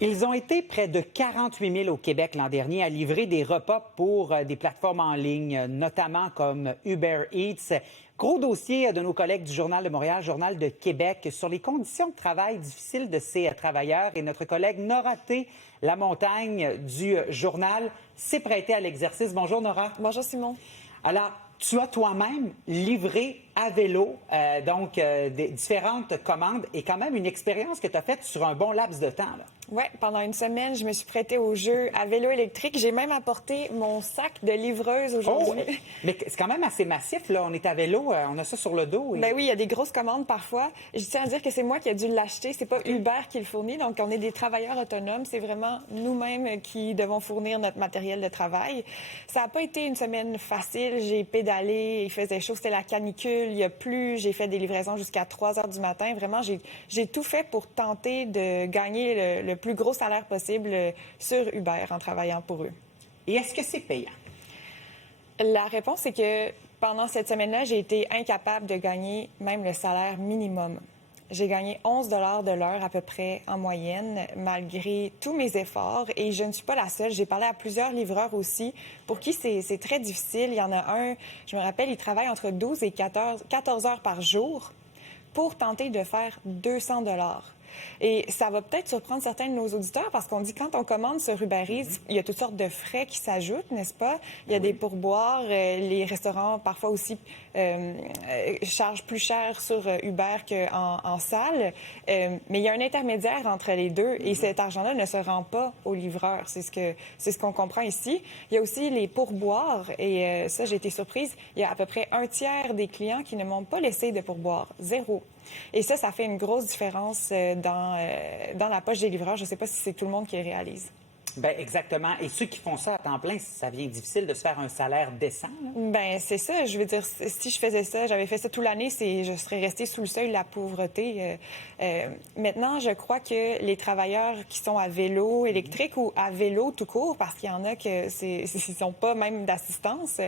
Ils ont été près de 48 000 au Québec l'an dernier à livrer des repas pour des plateformes en ligne, notamment comme Uber Eats. Gros dossier de nos collègues du Journal de Montréal, Journal de Québec, sur les conditions de travail difficiles de ces travailleurs. Et notre collègue Nora T. Lamontagne du Journal s'est prêtée à l'exercice. Bonjour Nora. Bonjour Simon. Alors, tu as toi-même livré à vélo, des différentes commandes et quand même une expérience que tu as faite sur un bon laps de temps. Oui, pendant une semaine, je me suis prêtée au jeu à vélo électrique. J'ai même apporté mon sac de livreuse aujourd'hui. Oh, mais c'est quand même assez massif, là. On est à vélo, on a ça sur le dos. Ben oui, il y a des grosses commandes parfois. Je tiens à dire que c'est moi qui ai dû l'acheter. C'est pas Uber qui le fournit. Donc, on est des travailleurs autonomes. C'est vraiment nous-mêmes qui devons fournir notre matériel de travail. Ça n'a pas été une semaine facile. J'ai pédalé, il faisait chaud, c'était la canicule, il y a plu. J'ai fait des livraisons jusqu'à 3 heures du matin. Vraiment, j'ai tout fait pour tenter de gagner le plus gros salaire possible sur Uber en travaillant pour eux. Et est-ce que c'est payant? La réponse est que pendant cette semaine-là, j'ai été incapable de gagner même le salaire minimum. J'ai gagné 11 de l'heure à peu près en moyenne, malgré tous mes efforts. Et je ne suis pas la seule. J'ai parlé à plusieurs livreurs aussi, pour qui c'est très difficile. Il y en a un, je me rappelle, il travaille entre 12 et 14 heures par jour pour tenter de faire 200 $. Et ça va peut-être surprendre certains de nos auditeurs parce qu'on dit quand on commande sur Uber Eats, il y a toutes sortes de frais qui s'ajoutent, n'est-ce pas? Il y a des pourboires, les restaurants parfois aussi chargent plus cher sur Uber qu'en salle. Mais il y a un intermédiaire entre les deux et cet argent-là ne se rend pas au livreur. C'est ce qu'on comprend ici. Il y a aussi les pourboires et ça, j'ai été surprise. Il y a à peu près un tiers des clients qui ne m'ont pas laissé de pourboire. 0. Et ça fait une grosse différence dans la poche des livreurs. Je ne sais pas si c'est tout le monde qui le réalise. Bien, exactement. Et ceux qui font ça à temps plein, ça devient difficile de se faire un salaire décent. Bien, c'est ça. Je veux dire, si je faisais ça, j'avais fait ça toute l'année, je serais restée sous le seuil de la pauvreté. Maintenant, je crois que les travailleurs qui sont à vélo électrique ou à vélo tout court, parce qu'il y en a qui ils sont pas même d'assistance,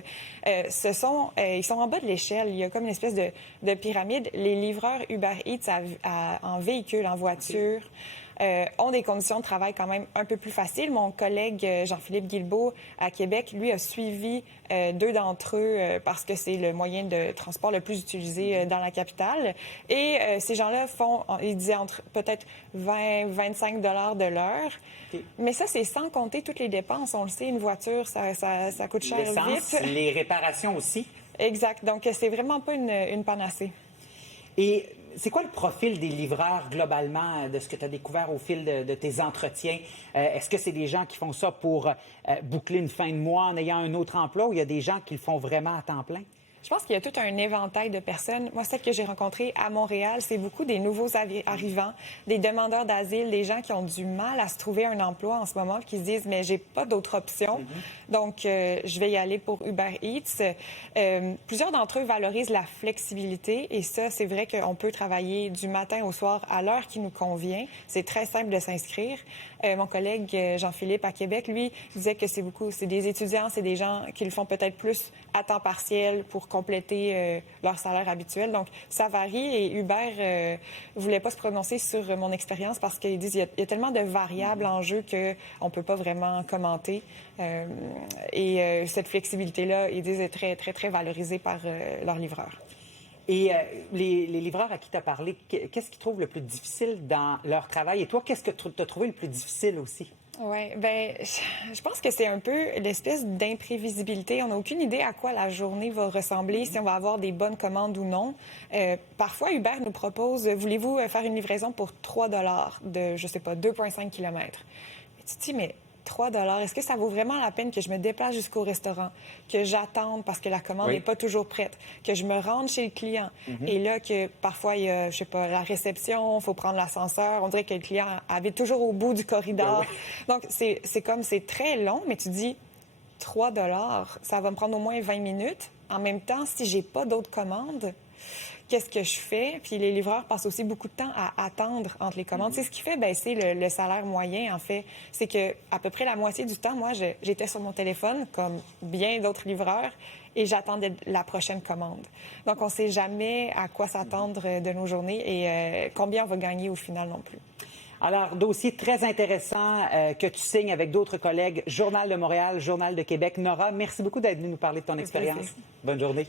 ils sont en bas de l'échelle. Il y a comme une espèce de pyramide. Les livreurs Uber Eats en véhicule, en voiture, ont des conditions de travail quand même un peu plus faciles. Mon collègue Jean-Philippe Guilbeault à Québec, lui, a suivi 2 d'entre eux parce que c'est le moyen de transport le plus utilisé dans la capitale. Et ces gens-là font, ils disaient, entre peut-être 20-25 $ de l'heure. Okay. Mais ça, c'est sans compter toutes les dépenses. On le sait, une voiture, ça coûte cher vite. Les réparations aussi. Exact. Donc, c'est vraiment pas une panacée. Et c'est quoi le profil des livreurs globalement de ce que tu as découvert au fil de tes entretiens? Est-ce que c'est des gens qui font ça pour boucler une fin de mois en ayant un autre emploi ou il y a des gens qui le font vraiment à temps plein? Je pense qu'il y a tout un éventail de personnes. Moi, celle que j'ai rencontrée à Montréal, c'est beaucoup des nouveaux arrivants, des demandeurs d'asile, des gens qui ont du mal à se trouver un emploi en ce moment, qui se disent, mais j'ai pas d'autre option, donc je vais y aller pour Uber Eats. Plusieurs d'entre eux valorisent la flexibilité et ça, c'est vrai qu'on peut travailler du matin au soir à l'heure qui nous convient. C'est très simple de s'inscrire. Mon collègue Jean-Philippe à Québec, lui, disait que c'est des étudiants, c'est des gens qui le font peut-être plus à temps partiel pour compléter leur salaire habituel. Donc, ça varie et Uber ne voulait pas se prononcer sur mon expérience parce qu'ils disent qu'il y a tellement de variables en jeu qu'on ne peut pas vraiment commenter. Cette flexibilité-là, ils disent, est très, très, très valorisée par leurs livreurs. Et les livreurs à qui tu as parlé, qu'est-ce qu'ils trouvent le plus difficile dans leur travail? Et toi, qu'est-ce que tu as trouvé le plus difficile aussi? Oui, bien, je pense que c'est un peu l'espèce d'imprévisibilité. On n'a aucune idée à quoi la journée va ressembler, si on va avoir des bonnes commandes ou non. Parfois, Uber nous propose, voulez-vous faire une livraison pour 3 $ de, je sais pas, 2,5 km. Mais tu te dis, mais 3 $, est-ce que ça vaut vraiment la peine que je me déplace jusqu'au restaurant, que j'attende parce que la commande n'est pas toujours prête, que je me rende chez le client et là que parfois il y a, je sais pas, la réception, il faut prendre l'ascenseur, on dirait que le client habite toujours au bout du corridor. Donc c'est très long, mais tu dis 3 $, ça va me prendre au moins 20 minutes. En même temps, si j'ai pas d'autres commandes, qu'est-ce que je fais? Puis les livreurs passent aussi beaucoup de temps à attendre entre les commandes. C'est ce qui fait baisser le salaire moyen, en fait. C'est que à peu près la moitié du temps, moi, j'étais sur mon téléphone, comme bien d'autres livreurs, et j'attendais la prochaine commande. Donc, on ne sait jamais à quoi s'attendre de nos journées et combien on va gagner au final non plus. Alors, dossier très intéressant que tu signes avec d'autres collègues, Journal de Montréal, Journal de Québec. Nora, merci beaucoup d'être venue nous parler de ton expérience. plaisir. Bonne journée.